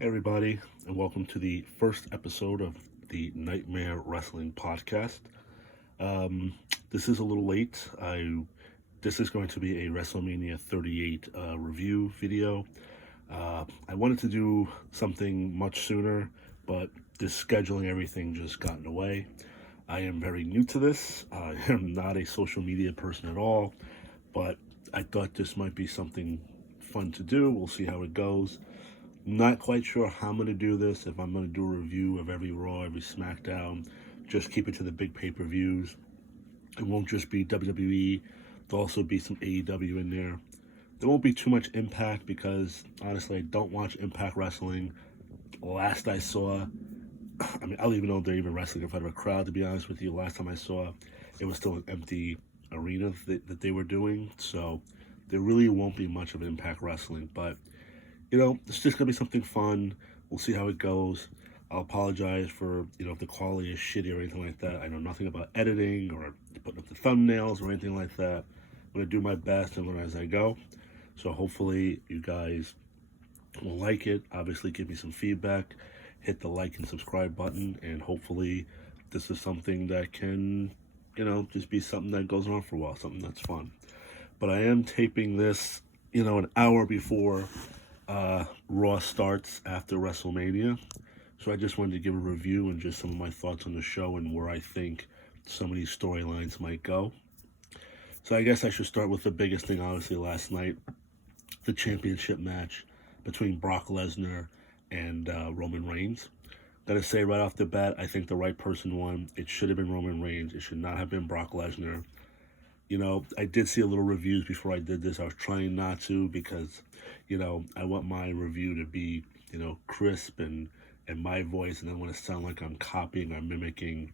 Hey everybody, and welcome to the first episode of the Nightmare Wrestling Podcast. Um, this is a little late. This is going to be a Wrestlemania 38 review video. I wanted to do something much sooner, but this scheduling everything just got in the way. I am very new to this. I am not a social media person at all, but I thought this might be something fun to do. We'll see how it goes. Not quite sure how I'm going to do this, if I'm going to do a review of every Raw, every SmackDown, just keep it to the big pay-per-views. It won't just be WWE, there'll also be some AEW in there. There won't be too much Impact because, honestly, I don't watch Impact Wrestling. Last I saw, I don't even know if they're even wrestling in front of a crowd, to be honest with you. Last time I saw, it was still an empty arena that they were doing, so there really won't be much of Impact Wrestling, but it's just gonna be something fun. We'll see how it goes. I'll apologize for, if the quality is shitty or anything like that. I know nothing about editing or putting up the thumbnails or anything like that. I'm gonna do my best and learn as I go. So hopefully you guys will like it. Obviously, give me some feedback. Hit the like and subscribe button, and hopefully this is something that can, just be something that goes on for a while, something that's fun. But I am taping this, an hour before Raw starts after Wrestlemania. So I just wanted to give a review and just some of my thoughts on the show and where I think some of these storylines might go. So I guess I should start with the biggest thing, obviously, last night, the championship match between Brock Lesnar and Roman Reigns. Gotta say right off the bat, I think the right person won. It should have been Roman Reigns. It should not have been Brock Lesnar. I did see a little reviews before I did this. I was trying not to because, I want my review to be, crisp and my voice, and I want to sound like I'm copying or mimicking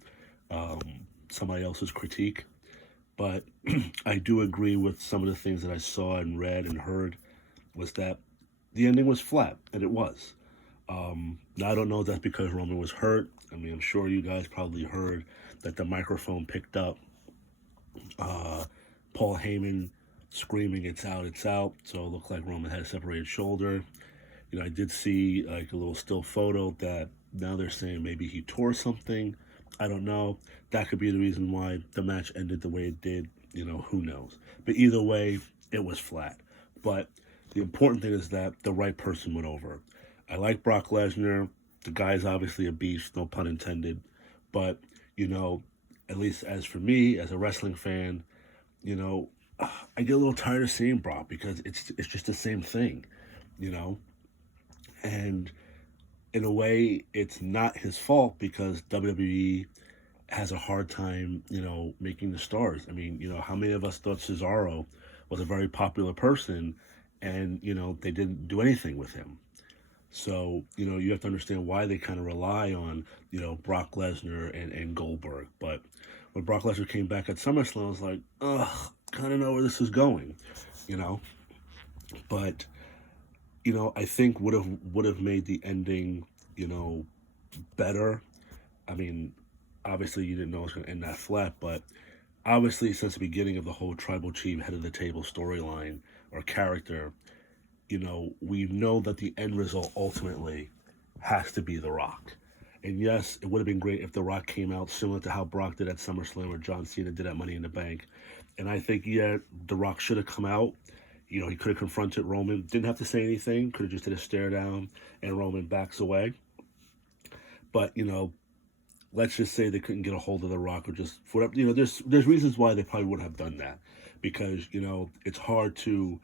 um, somebody else's critique. But I do agree with some of the things that I saw and read and heard was that the ending was flat, and it was. Now, I don't know if that's because Roman was hurt. I mean, I'm sure you guys probably heard that the microphone picked up Paul Heyman screaming, "It's out, it's out." So it looked like Roman had a separated shoulder. I did see like a little still photo that now they're saying maybe he tore something. I don't know. That could be the reason why the match ended the way it did. Who knows? But either way, it was flat. But the important thing is that the right person went over. I like Brock Lesnar. The guy's obviously a beast, no pun intended. But, at least as for me, as a wrestling fan, you know, I get a little tired of seeing Brock because it's just the same thing, you know? And in a way, it's not his fault because WWE has a hard time, making the stars. I mean, how many of us thought Cesaro was a very popular person and, they didn't do anything with him? So, you have to understand why they kind of rely on, Brock Lesnar and Goldberg. But when Brock Lesnar came back at SummerSlam, I was like, ugh, kind of know where this is going, you know? But, I think would have made the ending, better. I mean, obviously you didn't know it was going to end that flat, but obviously since the beginning of the whole Tribal Chief head of the table storyline or character, we know that the end result ultimately has to be The Rock. And yes, it would have been great if The Rock came out similar to how Brock did at SummerSlam or John Cena did at Money in the Bank. And I think, yeah, The Rock should have come out. He could have confronted Roman. Didn't have to say anything. Could have just did a stare down and Roman backs away. But, let's just say they couldn't get a hold of The Rock or just, for whatever, there's reasons why they probably wouldn't have done that. Because, it's hard to,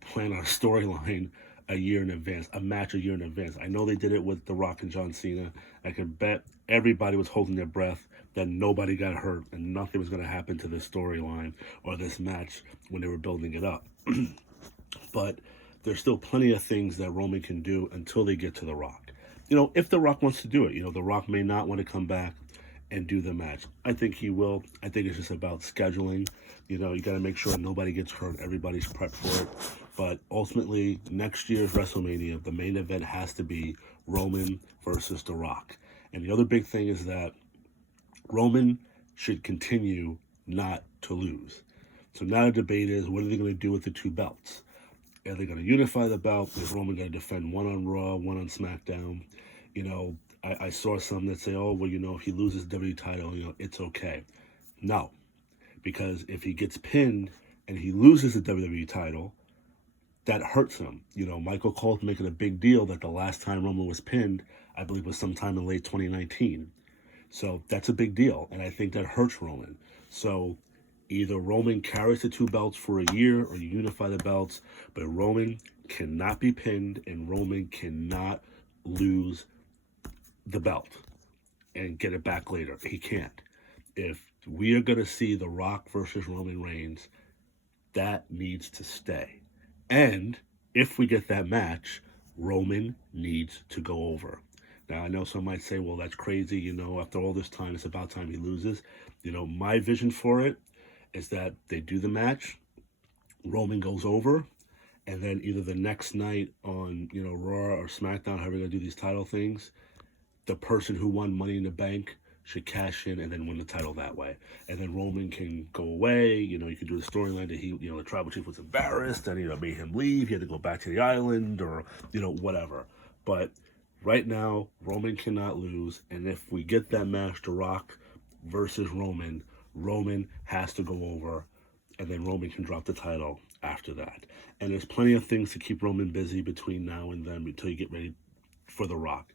plan on a storyline a year in advance, a match a year in advance. I know they did it with The Rock and John Cena. I can bet everybody was holding their breath that nobody got hurt and nothing was going to happen to this storyline or this match when they were building it up. But there's still plenty of things that Roman can do until they get to The Rock. If The Rock wants to do it, The Rock may not want to come back and do the match. I think he will. I think it's just about scheduling. You got to make sure nobody gets hurt. Everybody's prepped for it. But ultimately, next year's WrestleMania, the main event has to be Roman versus The Rock. And the other big thing is that Roman should continue not to lose. So now the debate is, what are they going to do with the two belts? Are they going to unify the belt? Is Roman going to defend one on Raw, one on SmackDown? You know, I saw some that say, oh, well, if he loses the WWE title, it's okay. No, because if he gets pinned and he loses the WWE title, that hurts him. Michael Cole's making a big deal that the last time Roman was pinned, I believe, was sometime in late 2019. So that's a big deal, and I think that hurts Roman. So either Roman carries the two belts for a year or you unify the belts, but Roman cannot be pinned and Roman cannot lose the belt and get it back later. He can't. If we are going to see The Rock versus Roman Reigns, that needs to stay. And if we get that match, Roman needs to go over. Now, I know some might say, well, that's crazy. After all this time, it's about time he loses. My vision for it is that they do the match, Roman goes over, and then either the next night on, Raw or SmackDown, however they're going to do these title things, the person who won Money in the Bank should cash in and then win the title that way. And then Roman can go away. You can do the storyline that he, the tribal chief was embarrassed and, made him leave. He had to go back to the island or, whatever. But right now, Roman cannot lose. And if we get that match, The Rock versus Roman, Roman has to go over. And then Roman can drop the title after that. And there's plenty of things to keep Roman busy between now and then until you get ready for The Rock.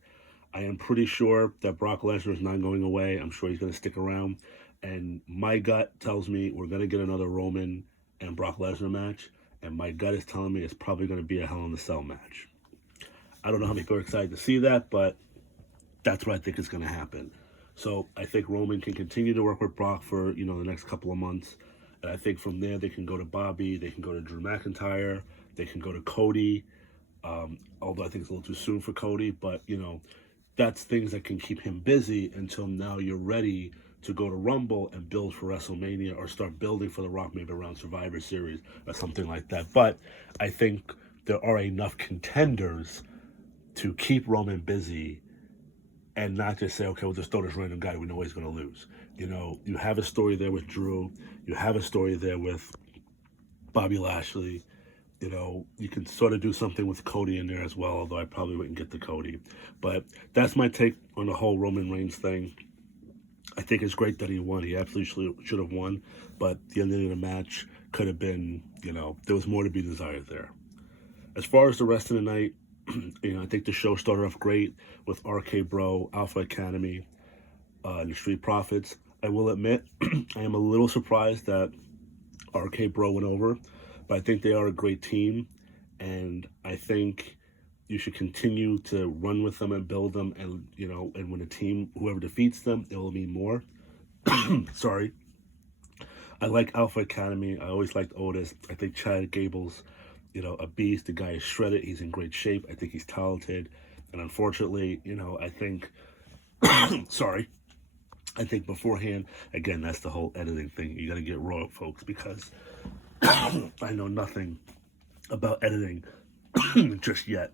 I am pretty sure that Brock Lesnar is not going away. I'm sure he's going to stick around. And my gut tells me we're going to get another Roman and Brock Lesnar match. And my gut is telling me it's probably going to be a Hell in a Cell match. I don't know how many people are excited to see that, but that's what I think is going to happen. So I think Roman can continue to work with Brock for, the next couple of months. And I think from there they can go to Bobby, they can go to Drew McIntyre, they can go to Cody. Although I think it's a little too soon for Cody, but, that's things that can keep him busy until now you're ready to go to Rumble and build for WrestleMania or start building for The Rock maybe around Survivor Series or something like that. But I think there are enough contenders to keep Roman busy and not just say, okay, we'll just throw this random guy we know he's going to lose. You have a story there with Drew. You have a story there with Bobby Lashley. You can sort of do something with Cody in there as well, although I probably wouldn't get to Cody. But that's my take on the whole Roman Reigns thing. I think it's great that he won. He absolutely should have won. But the ending of the match could have been, there was more to be desired there. As far as the rest of the night, I think the show started off great with RK Bro, Alpha Academy, and the Street Profits. I will admit, I am a little surprised that RK Bro went over. But I think they are a great team, and I think you should continue to run with them and build them, and and when a team, whoever defeats them, it will mean more. Sorry. I like Alpha Academy. I always liked Otis. I think Chad Gable's, a beast. The guy is shredded. He's in great shape. I think he's talented, and unfortunately, I think, sorry. I think beforehand, again, that's the whole editing thing. You got to get raw, folks, because I know nothing about editing just yet.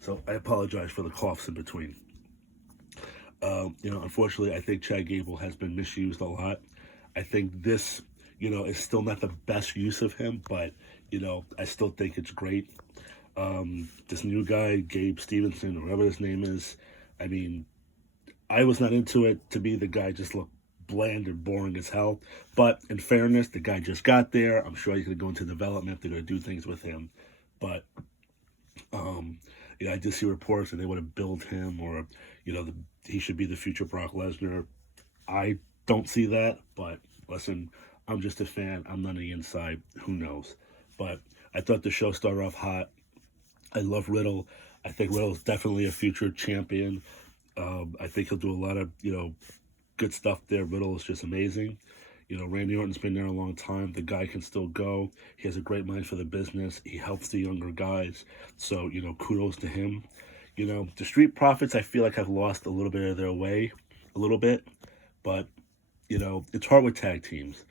So I apologize for the coughs in between. Unfortunately, I think Chad Gable has been misused a lot. I think this, is still not the best use of him, but, I still think it's great. This new guy, Gabe Stevenson, or whatever his name is, I mean, I was not into it. To me, the guy just looked bland and boring as hell. But in fairness, the guy just got there. I'm sure he's going to go into development. They're going to do things with him. But, I did see reports that they want to build him or, he should be the future Brock Lesnar. I don't see that. But listen, I'm just a fan. I'm not on the inside. Who knows? But I thought the show started off hot. I love Riddle. I think Riddle's definitely a future champion. I think he'll do a lot of, good stuff there. Riddle is just amazing. Randy Orton's been there a long time. The guy can still go. He has a great mind for the business. He helps the younger guys. So, kudos to him. The Street Profits, I feel like have lost a little bit of their way, a little bit. But, it's hard with tag teams.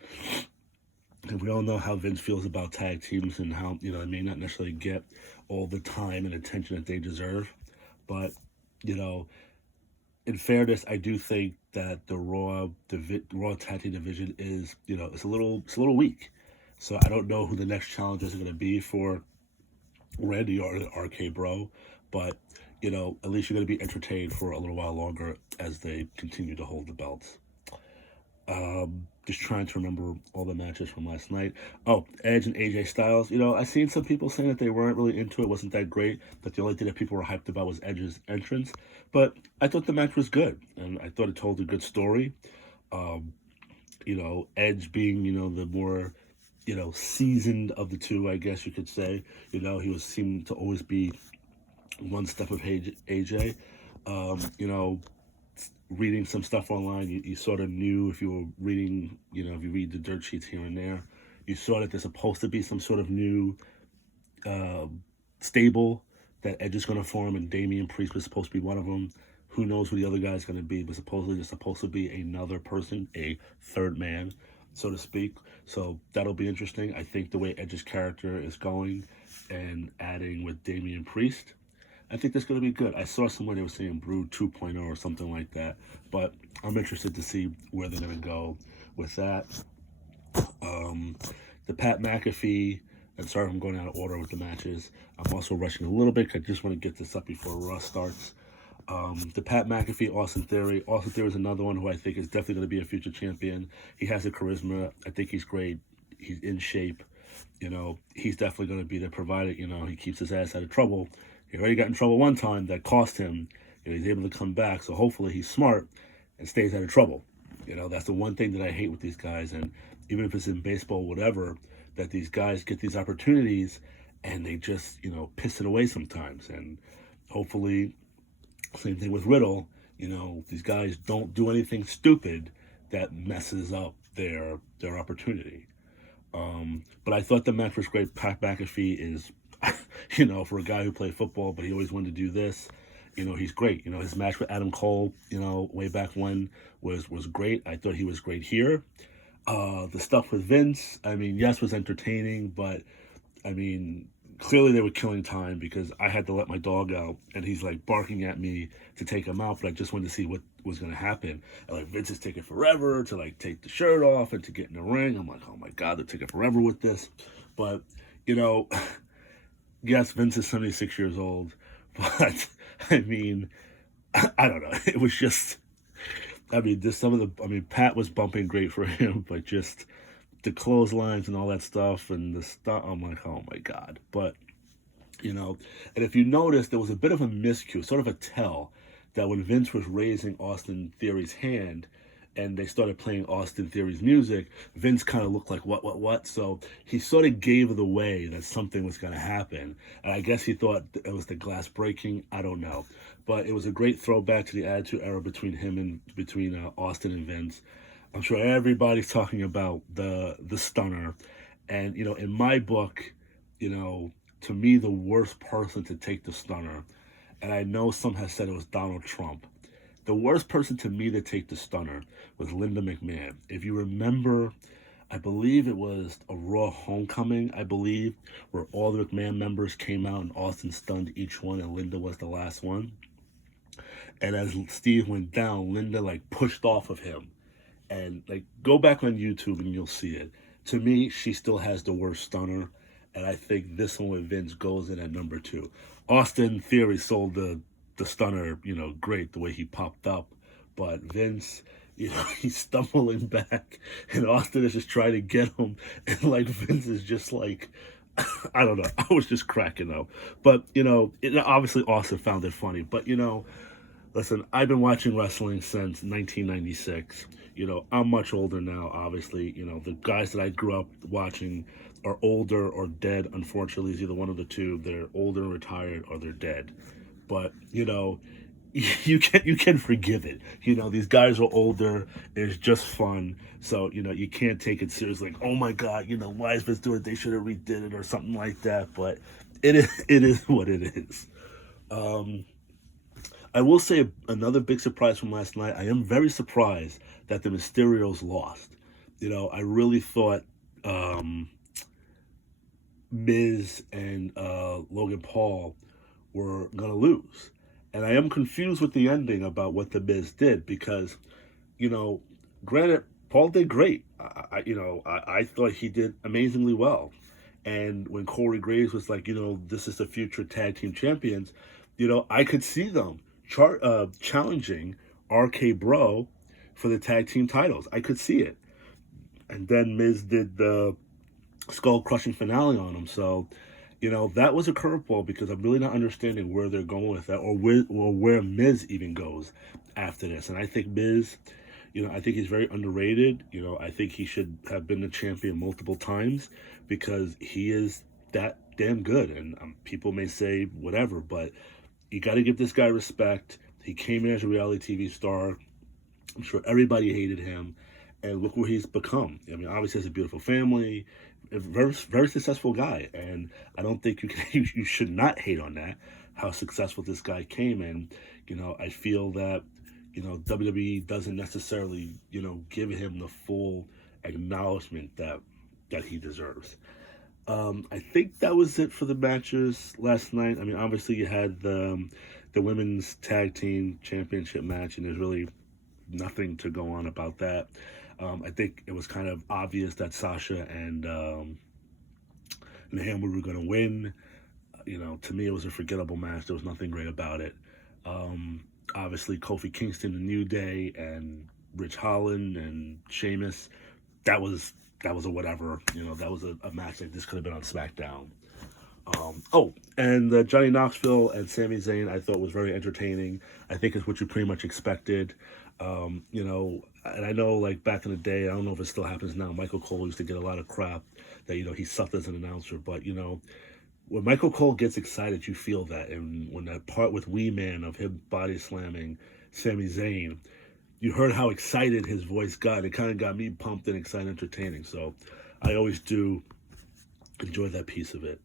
And we all know how Vince feels about tag teams and how, they may not necessarily get all the time and attention that they deserve. But, in fairness, I do think that the Raw tag team division is, it's a little weak. So I don't know who the next challengers are going to be for Randy or RK Bro, but at least you're going to be entertained for a little while longer as they continue to hold the belts. Just trying to remember all the matches from last night. Oh, Edge and AJ Styles. I seen some people saying that they weren't really into it, wasn't that great, that the only thing that people were hyped about was Edge's entrance. But I thought the match was good, and I thought it told a good story. Um, Edge being, the more, seasoned of the two, I guess you could say. He was seemed to always be one step of AJ. Reading some stuff online, you sort of knew if you were reading, if you read the dirt sheets here and there, you saw that there's supposed to be some sort of new uh, stable that Edge is going to form, and Damian Priest was supposed to be one of them. Who knows who the other guy is going to be, but supposedly there's supposed to be another person, a third man, so to speak. So that'll be interesting. I think the way Edge's character is going and adding with Damian Priest, I think that's going to be good. I saw somewhere they were saying Brood 2.0 or something like that, but I'm interested to see where they're going to go with that. The Pat McAfee, and sorry if I'm going out of order with the matches. I'm also rushing a little bit because I just want to get this up before Raw starts. The Pat McAfee, Austin Theory. Austin Theory is another one who I think is definitely going to be a future champion. He has the charisma. I think he's great. He's in shape. He's definitely going to be there, provided, he keeps his ass out of trouble. He already got in trouble one time that cost him. He's able to come back. So hopefully he's smart and stays out of trouble. That's the one thing that I hate with these guys. And even if it's in baseball, whatever, that these guys get these opportunities and they just, piss it away sometimes. And hopefully, same thing with Riddle, these guys don't do anything stupid that messes up their opportunity. But I thought the match was great. Pat McAfee is, for a guy who played football, but he always wanted to do this, he's great. His match with Adam Cole, way back when was great. I thought he was great here. The stuff with Vince, yes, was entertaining, but clearly they were killing time because I had to let my dog out and he's like barking at me to take him out, but I just wanted to see what was going to happen. And like Vince is taking forever to like take the shirt off and to get in the ring. I'm like, oh my God, they're taking forever with this. But, yes, Vince is 76 years old, but I don't know. It was just, just some of the, Pat was bumping great for him, but just the clotheslines and all that stuff and the stuff, I'm like, oh my God. But, and if you notice, there was a bit of a miscue, sort of a tell, that when Vince was raising Austin Theory's hand and they started playing Austin Theory's music, Vince kind of looked like, what? So he sort of gave it away that something was going to happen. And I guess he thought it was the glass breaking. I don't know. But it was a great throwback to the Attitude Era between Austin and Vince. I'm sure everybody's talking about the stunner. And, in my book, to me, the worst person to take the stunner, and I know some have said it was Donald Trump, the worst person to me to take the stunner was Linda McMahon. If you remember, I believe it was a Raw Homecoming, where all the McMahon members came out and Austin stunned each one and Linda was the last one. And as Steve went down, Linda pushed off of him. And go back on YouTube and you'll see it. To me, she still has the worst stunner. And I think this one with Vince goes in at number 2. Austin Theory sold the stunner, great, the way he popped up. But Vince, he's stumbling back. And Austin is just trying to get him. And Vince is just I don't know. I was just cracking up. But, obviously Austin found it funny. But, listen, I've been watching wrestling since 1996. I'm much older now, obviously. The guys that I grew up watching are older or dead. Unfortunately, it's either one of the two. They're older and retired or they're dead. But, you can forgive it. These guys are older. It's just fun. So, you can't take it seriously. Oh, my God, why is Vince doing it? They should have redid it or something like that. But it is what it is. I will say another big surprise from last night. I am very surprised that the Mysterios lost. I really thought Miz and Logan Paul were going to lose. And I am confused with the ending about what the Miz did because, granted, Paul did great. I thought he did amazingly well. And when Corey Graves was like, this is the future tag team champions, I could see them challenging RK Bro for the tag team titles. I could see it. And then Miz did the skull crushing finale on him. So, that was a curveball because I'm really not understanding where they're going with that, or where Miz even goes after this. And I think Miz, I think he's very underrated. I think he should have been the champion multiple times because he is that damn good. And people may say whatever, but you got to give this guy respect. He came in as a reality TV star. I'm sure everybody hated him, and look where he's become. I mean, obviously, he has a beautiful family, a very, very successful guy, and I don't think you should not hate on that. How successful this guy came, and I feel that WWE doesn't necessarily give him the full acknowledgement that he deserves. I think that was it for the matches last night. I mean, obviously you had the women's tag team championship match, and there's really nothing to go on about that. I think it was kind of obvious that Sasha and Naomi were going to win. To me, it was a forgettable match. There was nothing great about it. Obviously, Kofi Kingston, the New Day, and Rich Holland and Sheamus. That was a whatever. That was a match that this could have been on SmackDown. And Johnny Knoxville and Sami Zayn, I thought was very entertaining. I think it's what you pretty much expected. And I know, like, back in the day, I don't know if it still happens now, Michael Cole used to get a lot of crap that, he sucked as an announcer. But, when Michael Cole gets excited, you feel that. And when that part with Wee Man of him body slamming Sami Zayn, you heard how excited his voice got. It kind of got me pumped and excited, entertaining. So I always do enjoy that piece of it.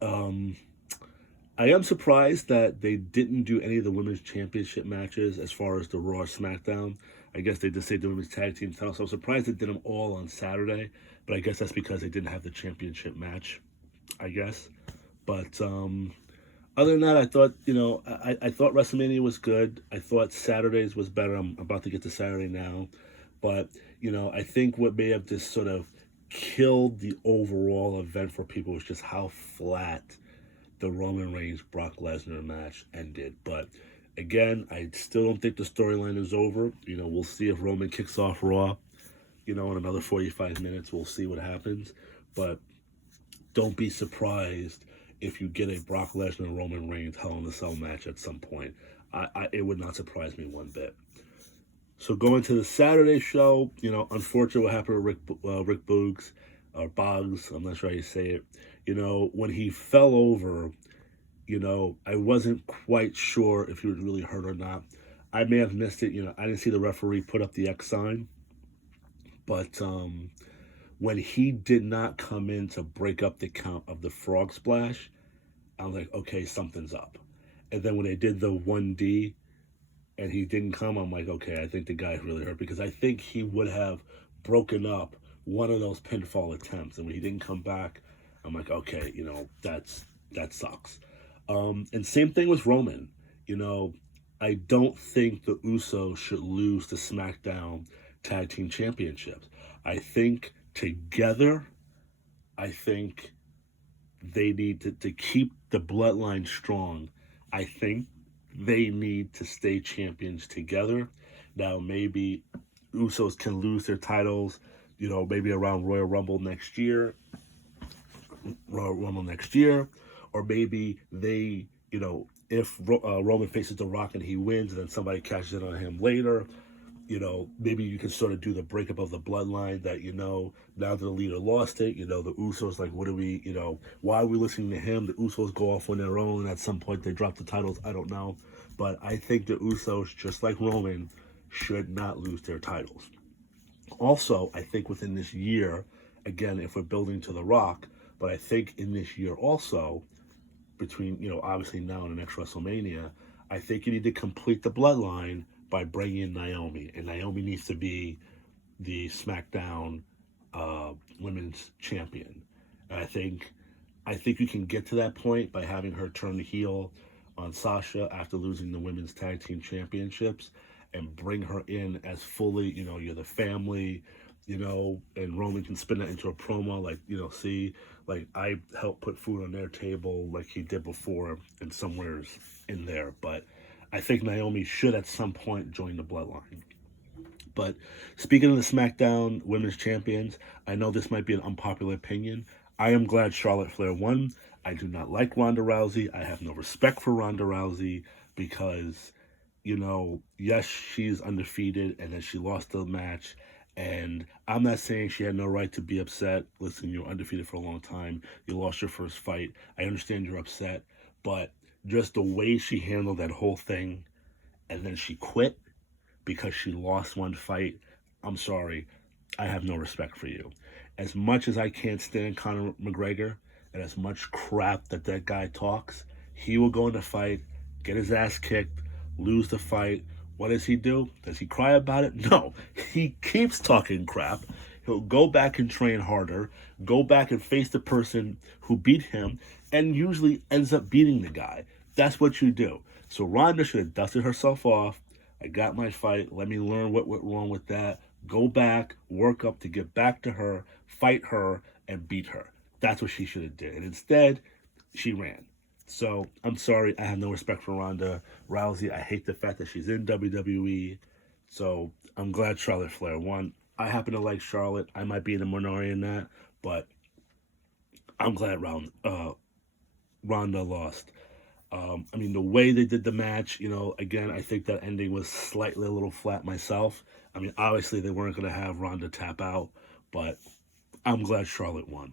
I am surprised that they didn't do any of the women's championship matches as far as the Raw or SmackDown. I guess they just say the women's tag team title. So I'm surprised they did them all on Saturday. But I guess that's because they didn't have the championship match, I guess. But other than that, I thought, I thought WrestleMania was good. I thought Saturdays was better. I'm about to get to Saturday now. But, I think what may have just sort of killed the overall event for people was just how flat the Roman Reigns Brock Lesnar match ended. But again, I still don't think the storyline is over. We'll see if Roman kicks off Raw, in another 45 minutes. We'll see what happens. But don't be surprised if you get a Brock Lesnar Roman Reigns Hell in a Cell match at some point. It would not surprise me one bit. So going to the Saturday show, unfortunately what happened to Rick Boogs, or Boggs, I'm not sure how you say it. When he fell over, I wasn't quite sure if he was really hurt or not. I may have missed it. I didn't see the referee put up the X sign. But when he did not come in to break up the count of the frog splash, I was like, okay, something's up. And then when they did the 1D and he didn't come, I'm like, okay, I think the guy's really hurt, because I think he would have broken up one of those pinfall attempts. And when he didn't come back, I'm like, okay, that sucks. And same thing with Roman. I don't think the Usos should lose the SmackDown Tag Team Championships. I think together, they need to keep the bloodline strong. I think they need to stay champions together. Now, maybe Usos can lose their titles, maybe around Royal Rumble next year, or maybe they, if Roman faces The Rock and he wins, and then somebody cashes in on him later, maybe you can sort of do the breakup of the bloodline that, now that the leader lost it, the Usos, like, what do we, why are we listening to him? The Usos go off on their own, and at some point they drop the titles. I don't know. But I think the Usos, just like Roman, should not lose their titles. Also, I think within this year, again, if we're building to The Rock, but I think in this year also, between, obviously now and the next WrestleMania, I think you need to complete the bloodline by bringing in Naomi. And Naomi needs to be the SmackDown Women's Champion. And I think you can get to that point by having her turn the heel on Sasha after losing the Women's Tag Team Championships, and bring her in as fully, you're the family, and Roman can spin that into a promo, like, see, like, I helped put food on their table like he did before and somewhere's in there. But I think Naomi should at some point join the bloodline. But speaking of the SmackDown Women's Champions, I know this might be an unpopular opinion. I am glad Charlotte Flair won. I do not like Ronda Rousey. I have no respect for Ronda Rousey because, yes, she's undefeated and then she lost the match. And I'm not saying she had no right to be upset. Listen, you're undefeated for a long time. You lost your first fight. I understand you're upset. But just the way she handled that whole thing and then she quit because she lost one fight, I'm sorry, I have no respect for you. As much as I can't stand Conor McGregor and as much crap that guy talks, he will go in the fight, get his ass kicked, lose the fight. What does he do? Does he cry about it? No. He keeps talking crap. He'll go back and train harder, go back and face the person who beat him, and usually ends up beating the guy. That's what you do. So Ronda should have dusted herself off. I got my fight. Let me learn what went wrong with that. Go back, work up to get back to her, fight her, and beat her. That's what she should have did. And instead, she ran. So I'm sorry. I have no respect for Ronda Rousey. I hate the fact that she's in WWE. So I'm glad Charlotte Flair won. I happen to like Charlotte. I might be in the minority in that, but I'm glad Ronda lost. The way they did the match, again, I think that ending was slightly a little flat myself. Obviously they weren't going to have Ronda tap out, but I'm glad Charlotte won.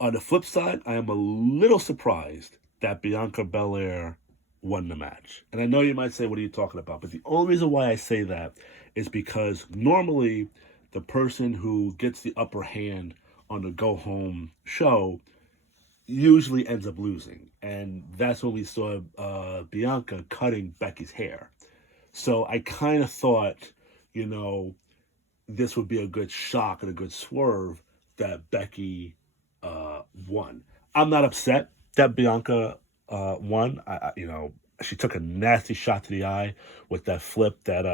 On the flip side, I am a little surprised that Bianca Belair won the match. And I know you might say, what are you talking about? But the only reason why I say that is because normally the person who gets the upper hand on the go-home show usually ends up losing. And that's when we saw Bianca cutting Becky's hair. So I kind of thought, this would be a good shock and a good swerve that Becky won. I'm not upset that Bianca won. She took a nasty shot to the eye with that flip that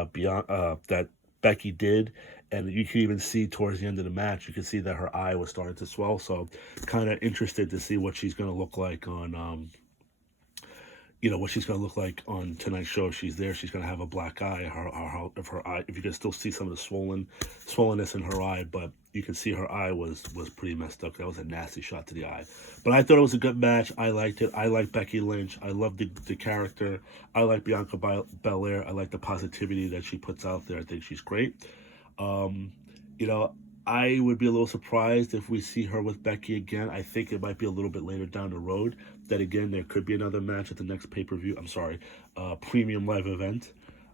that Becky did, and you can even see towards the end of the match, you can see that her eye was starting to swell. So, kind of interested to see what she's going to look like on, what she's going to look like on tonight's show. If she's there, she's going to have a black eye. If you can still see some of the swollenness in her eye, but you can see her eye was pretty messed up. That was a nasty shot to the eye. But I thought it was a good match. I liked it. I like Becky Lynch. I love the character. I like Bianca Belair. I like the positivity that she puts out there. I think she's great. I would be a little surprised if we see her with Becky again. I think it might be a little bit later down the road. That again, there could be another match at the next pay-per-view. Premium live event.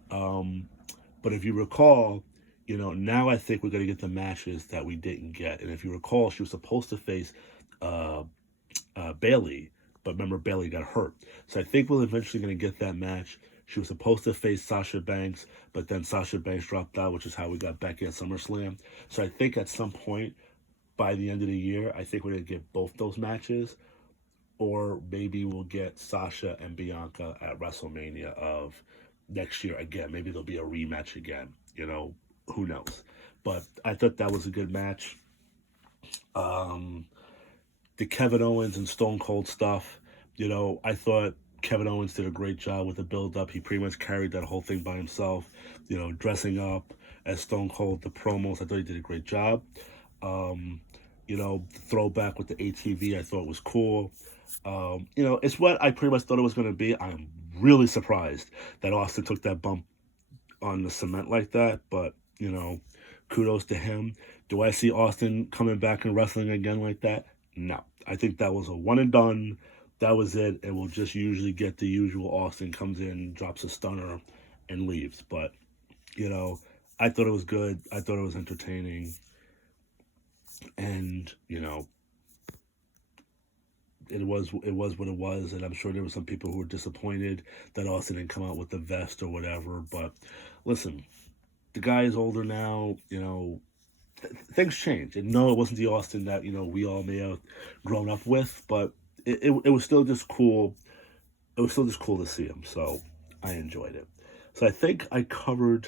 But if you recall, now I think we're going to get the matches that we didn't get. And if you recall, she was supposed to face Bayley, but remember, Bayley got hurt. So I think we're eventually going to get that match. She was supposed to face Sasha Banks, but then Sasha Banks dropped out, which is how we got Becky at SummerSlam. So I think at some point, by the end of the year, I think we're going to get both those matches. Or maybe we'll get Sasha and Bianca at WrestleMania of next year again. Maybe there'll be a rematch again. Who knows? But I thought that was a good match. The Kevin Owens and Stone Cold stuff, I thought Kevin Owens did a great job with the build-up. He pretty much carried that whole thing by himself, dressing up as Stone Cold, the promos. I thought he did a great job. The throwback with the ATV, I thought was cool. It's what I pretty much thought it was going to be. I'm really surprised that Austin took that bump on the cement like that, but, kudos to him. Do I see Austin coming back and wrestling again like that? No. I think that was a one and done. That was it, and we'll just usually get the usual Austin comes in, drops a stunner, and leaves. But, I thought it was good. I thought it was entertaining. And, it was what it was, and I'm sure there were some people who were disappointed that Austin didn't come out with the vest or whatever. But listen, the guy is older now. Things change, and no, it wasn't the Austin that we all may have grown up with, but it was still just cool. It was still just cool to see him, so I enjoyed it. So I think I covered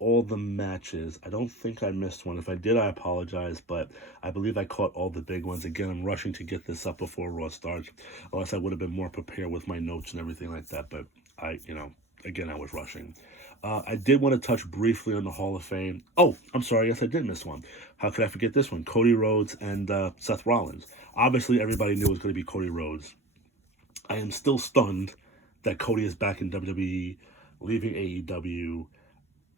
all the matches. I don't think I missed one. If I did, I apologize, but I believe I caught all the big ones. Again, I'm rushing to get this up before Raw starts, or else I would have been more prepared with my notes and everything like that. But again, I was rushing. I did want to touch briefly on the Hall of Fame. Oh, I'm sorry. Yes, I did miss one. How could I forget this one? Cody Rhodes and Seth Rollins. Obviously, everybody knew it was going to be Cody Rhodes. I am still stunned that Cody is back in WWE, leaving AEW.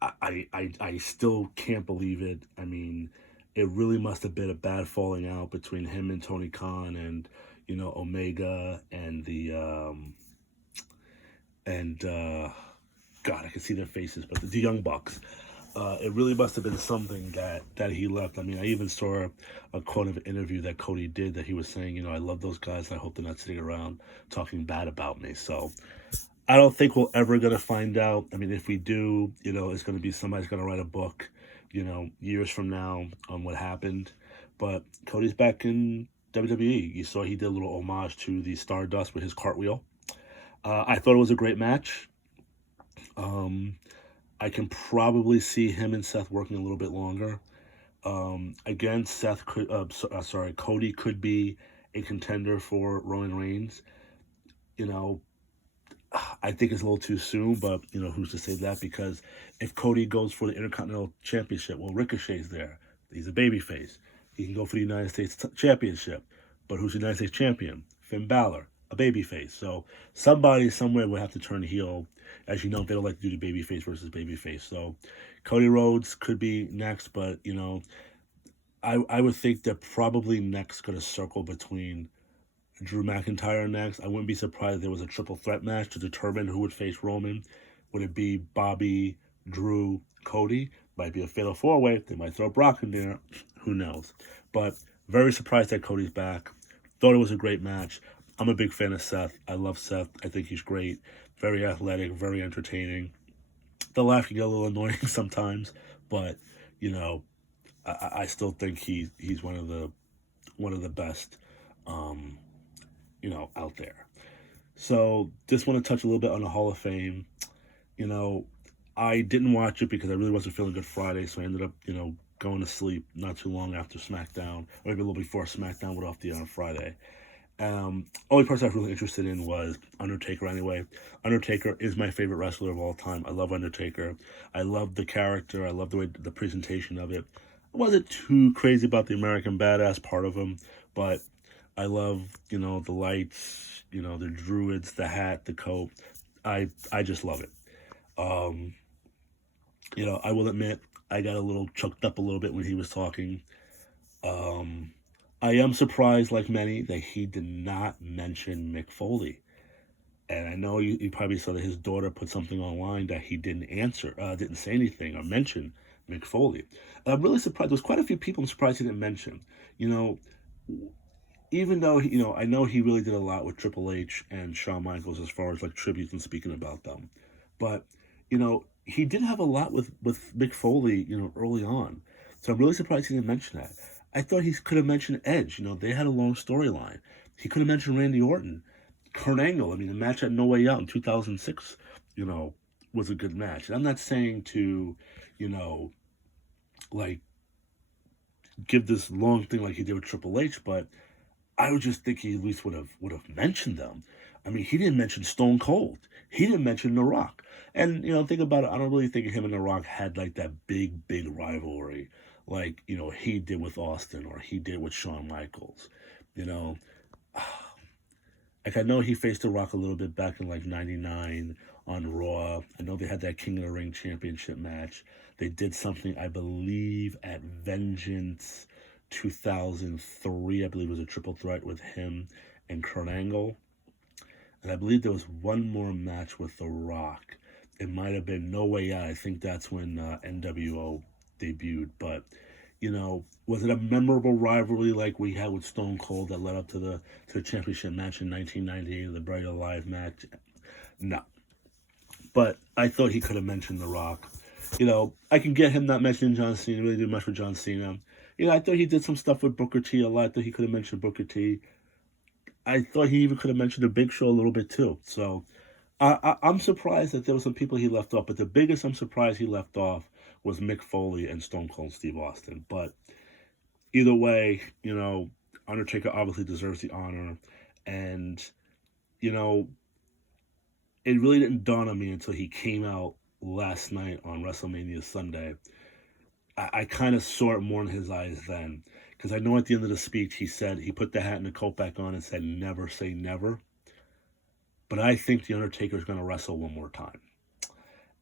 I still can't believe it. I mean, it really must have been a bad falling out between him and Tony Khan and Omega and God, I can see their faces, but the Young Bucks. It really must have been something that he left. I mean, I even saw a quote of an interview that Cody did that he was saying, I love those guys and I hope they're not sitting around talking bad about me. So I don't think we're ever going to find out. I mean, if we do, it's going to be somebody's going to write a book, years from now on what happened. But Cody's back in WWE. You saw he did a little homage to the Stardust with his cartwheel. I thought it was a great match. I can probably see him and Seth working a little bit longer. Again, Cody could be a contender for Roman Reigns. I think it's a little too soon, but who's to say that? Because if Cody goes for the Intercontinental Championship, well, Ricochet's there. He's a babyface. He can go for the United States Championship, but who's the United States Champion? Finn Balor, a babyface. So somebody somewhere would have to turn heel. As you know, they don't like to do the babyface versus babyface. So Cody Rhodes could be next, but I would think they're probably next going to circle between Drew McIntyre next. I wouldn't be surprised if there was a triple threat match to determine who would face Roman. Would it be Bobby, Drew, Cody? Might be a fatal four-way. They might throw Brock in there. Who knows? But very surprised that Cody's back. Thought it was a great match. I'm a big fan of Seth. I love Seth. I think he's great. Very athletic, very entertaining. The laugh can get a little annoying sometimes, but I still think he's one of the best out there. So just want to touch a little bit on the Hall of Fame. I didn't watch it because I really wasn't feeling good Friday, so I ended up, going to sleep not too long after SmackDown, or maybe a little before SmackDown went off the air on Friday. Only person I was really interested in was Undertaker anyway. Undertaker is my favorite wrestler of all time. I love Undertaker. I love the character. I love the way the presentation of it. I wasn't too crazy about the American Badass part of him, but I love, the lights, the druids, the hat, the coat. I just love it. I will admit I got a little choked up a little bit when he was talking. I am surprised, like many, that he did not mention Mick Foley. And I know you probably saw that his daughter put something online that he didn't answer, didn't say anything or mention Mick Foley. And I'm really surprised. There's quite a few people I'm surprised he didn't mention. Even though, I know he really did a lot with Triple H and Shawn Michaels as far as like tributes and speaking about them. But, he did have a lot with Mick Foley, early on. So I'm really surprised he didn't mention that. I thought he could have mentioned Edge. They had a long storyline. He could have mentioned Randy Orton. Kurt Angle. I mean, the match at No Way Out in 2006, was a good match. And I'm not saying to, like, give this long thing like he did with Triple H, but I would just think he at least would have mentioned them. I mean, he didn't mention Stone Cold. He didn't mention The Rock. And, think about it. I don't really think him and The Rock had like that big rivalry like, he did with Austin or he did with Shawn Michaels. Like, I know he faced The Rock a little bit back in like 99 on Raw. I know they had that King of the Ring championship match. They did something, I believe, at Vengeance 2003. I believe it was a triple threat with him and Kurt Angle. And I believe there was one more match with The Rock. It might have been No Way Out. I think that's when NWO debuted. But, was it a memorable rivalry like we had with Stone Cold that led up to the championship match in 1998, the Buried Alive match? No. But I thought he could have mentioned The Rock. I can get him not mentioning John Cena. He really did much for John Cena. I thought he did some stuff with Booker T a lot. I thought he could have mentioned Booker T. I thought he even could have mentioned the Big Show a little bit too. So I'm surprised that there were some people he left off. But the biggest I'm surprised he left off was Mick Foley and Stone Cold Steve Austin. But either way, Undertaker obviously deserves the honor. And, you know, it really didn't dawn on me until he came out last night on WrestleMania Sunday. I kind of saw it more in his eyes then. Because I know at the end of the speech he put the hat and the coat back on and said, never say never. But I think The Undertaker is going to wrestle one more time.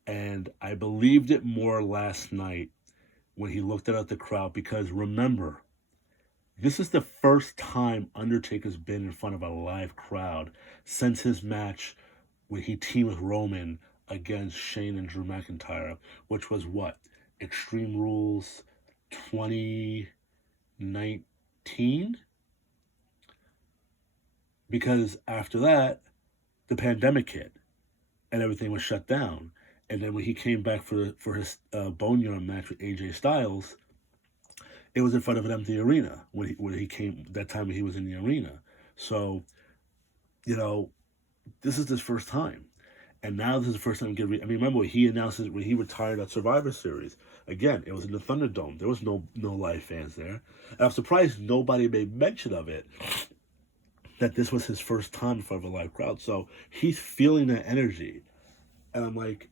And I believed it more last night when he looked out at the crowd, because remember, this is the first time Undertaker's been in front of a live crowd since his match when he teamed with Roman against Shane and Drew McIntyre, which was what? Extreme Rules 2019? Because after that, the pandemic hit and everything was shut down. And then when he came back for his Boneyard match with AJ Styles, it was in front of an empty arena when he came that time when he was in the arena. So, this is his first time. And now this is the first time remember when he announced when he retired at Survivor Series. Again, it was in the Thunderdome. There was no live fans there. And I'm surprised nobody made mention of it, that this was his first time in front of a live crowd. So he's feeling that energy. And I'm like,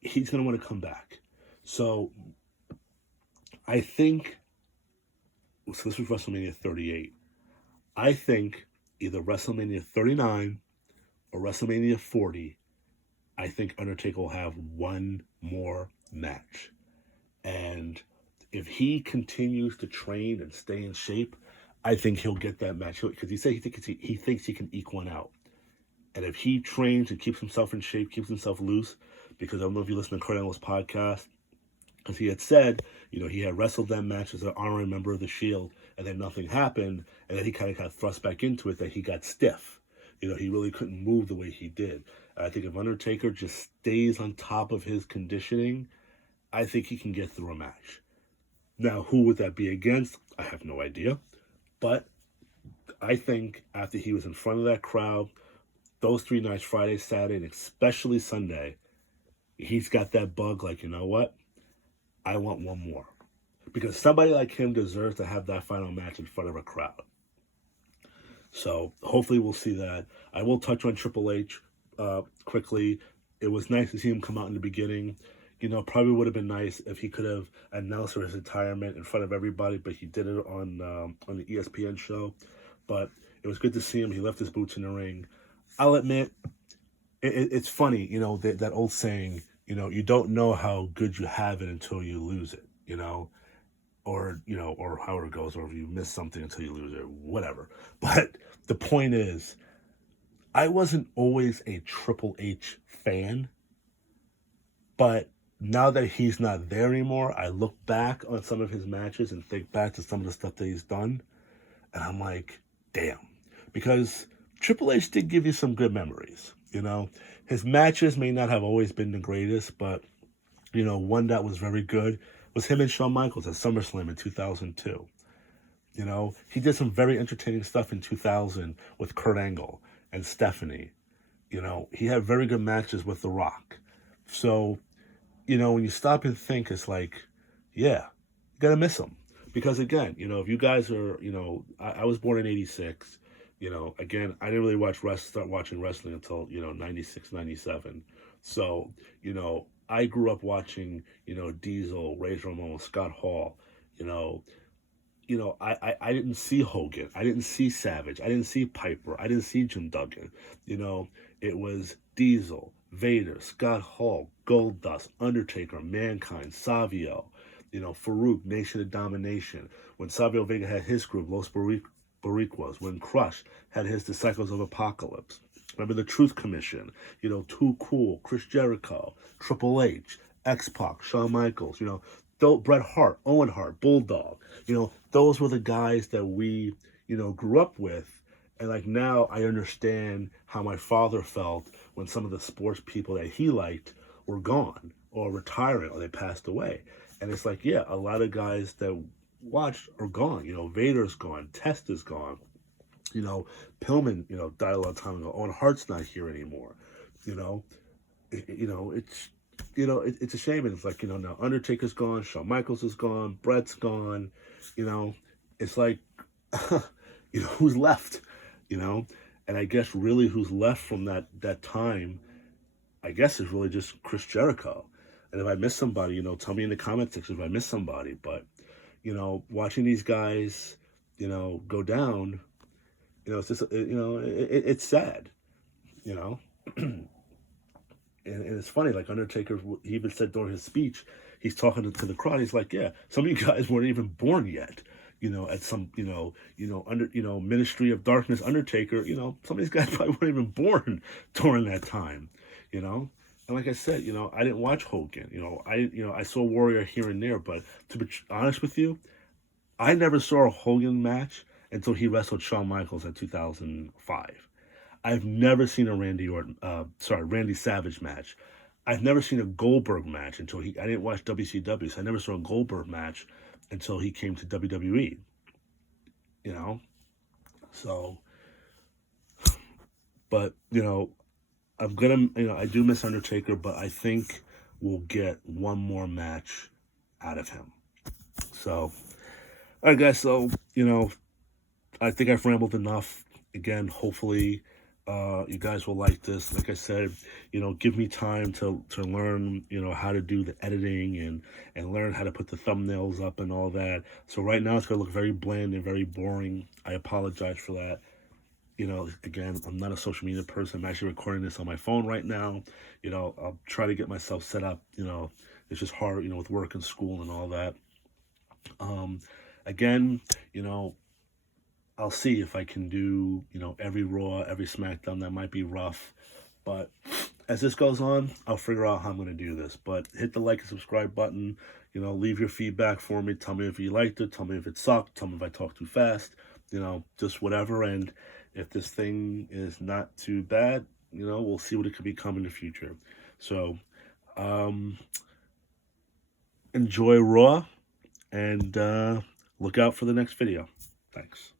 he's going to want to come back. So I think, so this was WrestleMania 38. I think either WrestleMania 39 or WrestleMania 40, I think Undertaker will have one more match. And if he continues to train and stay in shape, I think he'll get that match. Because he said he thinks he can eke one out. And if he trains and keeps himself in shape, keeps himself loose, because I don't know if you listen to Kurt Angle's podcast, because he had said, he had wrestled that match as an honorary member of the Shield, and then nothing happened, and then he kind of got thrust back into it, that he got stiff. He really couldn't move the way he did. I think if Undertaker just stays on top of his conditioning, I think he can get through a match. Now, who would that be against? I have no idea. But I think after he was in front of that crowd, those 3 nights, Friday, Saturday, and especially Sunday, he's got that bug like, you know what? I want one more. Because somebody like him deserves to have that final match in front of a crowd. So hopefully we'll see that. I will touch on Triple H quickly. It was nice to see him come out in the beginning. Probably would have been nice if he could have announced his retirement in front of everybody, but he did it on the ESPN show. But it was good to see him. He left his boots in the ring. I'll admit, it's funny, that old saying, you don't know how good you have it until you lose it, or how it goes, or if you miss something until you lose it, whatever. But the point is, I wasn't always a Triple H fan, but now that he's not there anymore, I look back on some of his matches and think back to some of the stuff that he's done, and I'm like, damn. Because Triple H did give you some good memories, His matches may not have always been the greatest, but, one that was very good was him and Shawn Michaels at SummerSlam in 2002. He did some very entertaining stuff in 2000 with Kurt Angle and Stephanie. He had very good matches with The Rock. So, when you stop and think, it's like, yeah, you got to miss him. Because again, if you guys are, I was born in 86. Again, I didn't really start watching wrestling until, 96, 97. So, I grew up watching, Diesel, Razor Ramon, Scott Hall. I didn't see Hogan. I didn't see Savage. I didn't see Piper. I didn't see Jim Duggan. It was Diesel, Vader, Scott Hall, Goldust, Undertaker, Mankind, Savio, Farouk, Nation of Domination. When Savio Vega had his group, Los Boricuas. When Crush had his Disciples of Apocalypse. Remember the Truth Commission, Too Cool, Chris Jericho, Triple H, X-Pac, Shawn Michaels, Bret Hart, Owen Hart, Bulldog. Those were the guys that we, grew up with. And like now I understand how my father felt when some of the sports people that he liked were gone or retiring or they passed away. And it's like, yeah, a lot of guys that watched are gone. Vader's gone, Testa's gone. Pillman, died a long time ago. Owen Hart's not here anymore. It's it's a shame. And it's like, now Undertaker's gone, Shawn Michaels is gone, Brett's gone. You know, it's like, who's left? You know, and I guess really who's left from that time, I guess, is really just Chris Jericho. And if I miss somebody, tell me in the comment section if I miss somebody. But watching these guys, go down, it's just, it's sad, you know. And it's funny, like Undertaker, he even said during his speech, he's talking to the crowd. He's like, "Yeah, some of you guys weren't even born yet." At some, under, Ministry of Darkness Undertaker. Some of these guys probably weren't even born during that time. You know, and like I said, I didn't watch Hogan. I saw Warrior here and there, but to be honest with you, I never saw a Hogan match until he wrestled Shawn Michaels in 2005. I've never seen a Randy Savage match. I've never seen a Goldberg match until I didn't watch WCW, so I never saw a Goldberg match until he came to WWE. So, but, I'm gonna, I do miss Undertaker, but I think we'll get one more match out of him. So, all right, guys, so, I think I've rambled enough. Again, hopefully, you guys will like this. Like I said, give me time to learn, how to do the editing and learn how to put the thumbnails up and all that. So right now it's going to look very bland and very boring. I apologize for that. Again, I'm not a social media person. I'm actually recording this on my phone right now. I'll try to get myself set up. It's just hard, with work and school and all that. Again, I'll see if I can do, every Raw, every SmackDown. That might be rough. But as this goes on, I'll figure out how I'm going to do this. But hit the like and subscribe button. Leave your feedback for me. Tell me if you liked it. Tell me if it sucked. Tell me if I talked too fast. Just whatever. And if this thing is not too bad, we'll see what it could become in the future. So, enjoy Raw. And look out for the next video. Thanks.